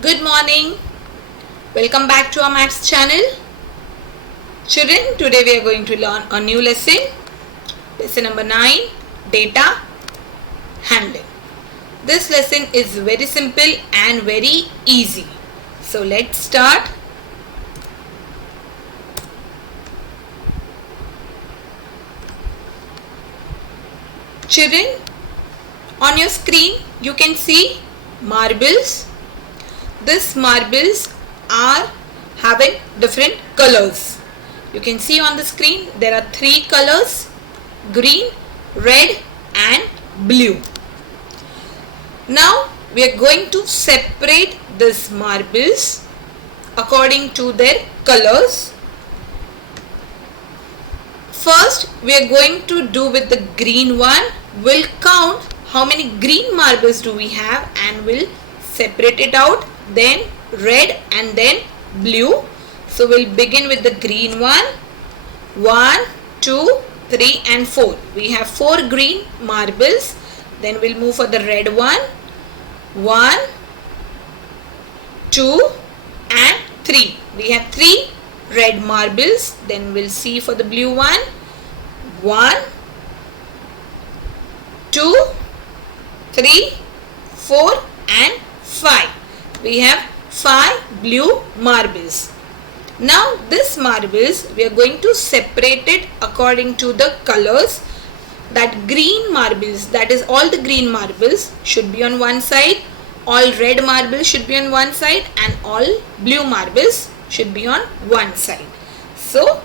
Good morning. Welcome back to our maths channel. Children, today we are going to learn a new lesson. Lesson number 9, data handling. This lesson is very simple and very easy. So let's start. Children, on your screen you can see marbles. These marbles are having different colors. You can see on the screen there are 3 colors: green, red and blue. Now we are going to separate these marbles according to their colors. First we are going to do with the green one. We'll count how many green marbles do we have and we'll separate it out, then red and then blue. So we'll begin with the green one. 1, 2, 3 and 4. We have 4 green marbles. Then we'll move for the red one. 1, 2 and 3. We have 3 red marbles. Then we'll see for the blue one. 1, 2, 3, 4 and 5. We have 5 blue marbles. Now this marbles we are going to separate it according to the colors. That green marbles, that is all the green marbles, should be on one side. All red marbles should be on one side and all blue marbles should be on one side. So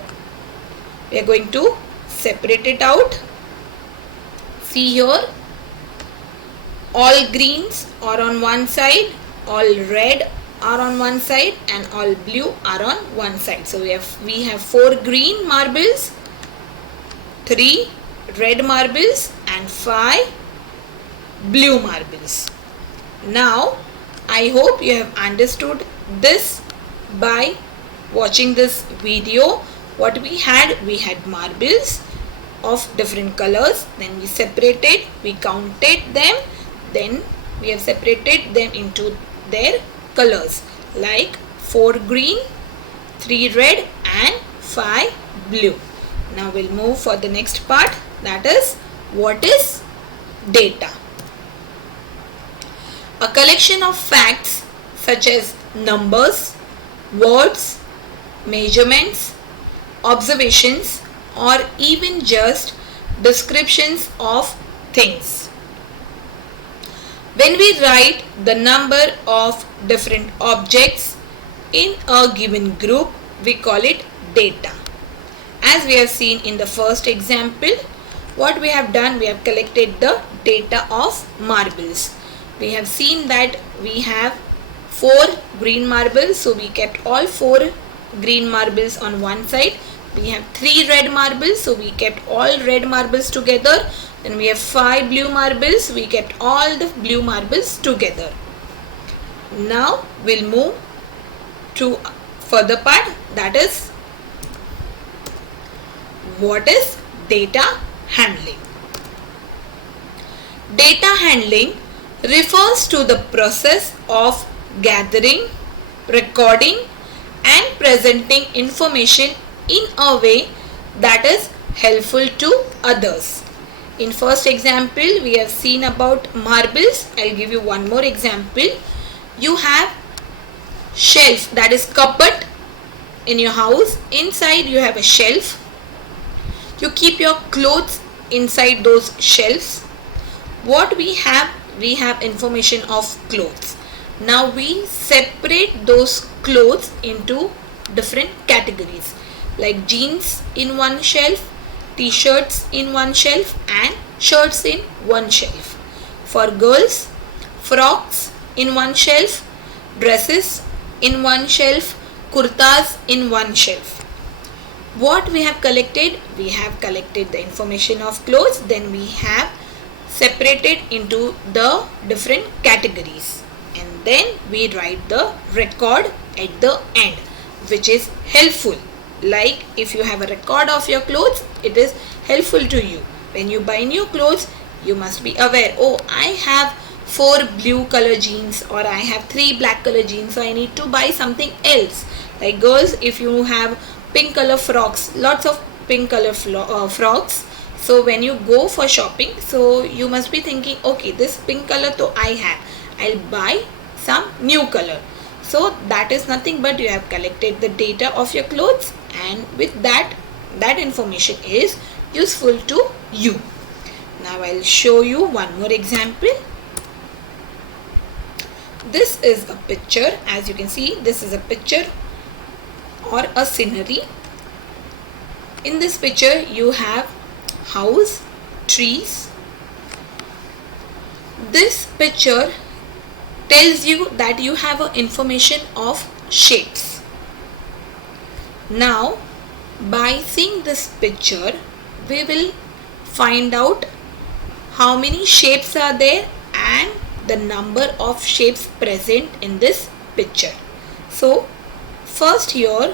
we are going to separate it out. See here, all greens are on one side, all red are on one side and all blue are on one side. So we have 4 green marbles, 3 red marbles and 5 blue marbles. Now I hope you have understood this by watching this video. What we had marbles of different colors, then we separated, we counted them, then we have separated them into their colors like 4 green, 3 red and 5 blue. Now we'll move for the next part, that is what is data. A collection of facts such as numbers, words, measurements, observations or even just descriptions of things. When we write the number of different objects in a given group, we call it data. As we have seen in the first example, what we have done, we have collected the data of marbles. We have seen that we have 4 green marbles, so we kept all 4 green marbles on one side. We have 3 red marbles, so we kept all red marbles together. Then we have 5 blue marbles, we kept all the blue marbles together. Now we'll move to further part, that is what is data handling. Data handling refers to the process of gathering, recording and presenting information in a way that is helpful to others. In first example we have seen about marbles. I'll give you one more example. You have shelf, that is cupboard in your house. Inside you have a shelf. You keep your clothes inside those shelves. What we have information of clothes. Now we separate those clothes into different categories like jeans in one shelf, t-shirts in one shelf and shirts in one shelf. For girls, frocks in one shelf, dresses in one shelf, kurtas in one shelf. What we have collected? We have collected the information of clothes, then we have separated into the different categories and then we write the record at the end, which is helpful. Like if you have a record of your clothes, it is helpful to you. When you buy new clothes, you must be aware, oh, I have 4 blue color jeans, or I have 3 black color jeans, so I need to buy something else. Like girls, if you have pink color frocks, lots of pink color frocks, so when you go for shopping, so you must be thinking, okay, this pink color to I have, I'll buy some new color. So that is nothing but you have collected the data of your clothes, and with that information is useful to you. Now I'll show you one more example. This is a picture. As you can see, this is a picture or a scenery. In this picture you have house, trees. This picture tells you that you have a information of shapes. Now by seeing this picture, we will find out how many shapes are there and the number of shapes present in this picture. So first here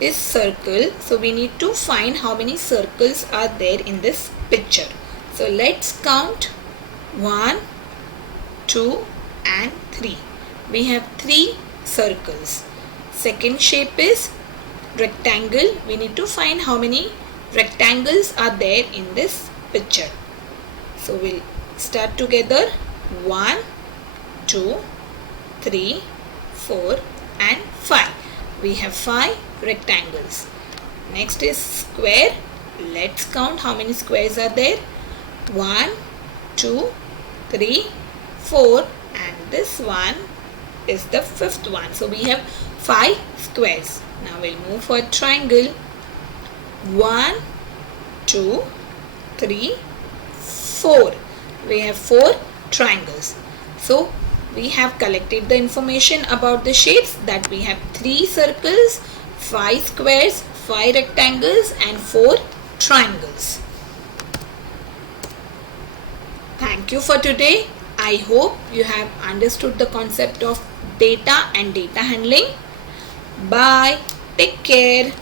is circle, so we need to find how many circles are there in this picture. So let's count 1, 2 and 3. We have 3 circles. Second shape is rectangle. We need to find how many rectangles are there in this picture. So we'll start together. 1, 2, 3, 4 and 5. We have 5 rectangles. Next is square. Let's count how many squares are there. 1, 2, 3, 4 and this one is the 5th one. So we have 5 squares. Now we'll move for triangle. 1, 2, 3, 4. We have 4 triangles. So we have collected the information about the shapes, that we have 3 circles, 5 squares, 5 rectangles and 4 triangles. Thank you for today. I hope you have understood the concept of data and data handling. Bye. Take care.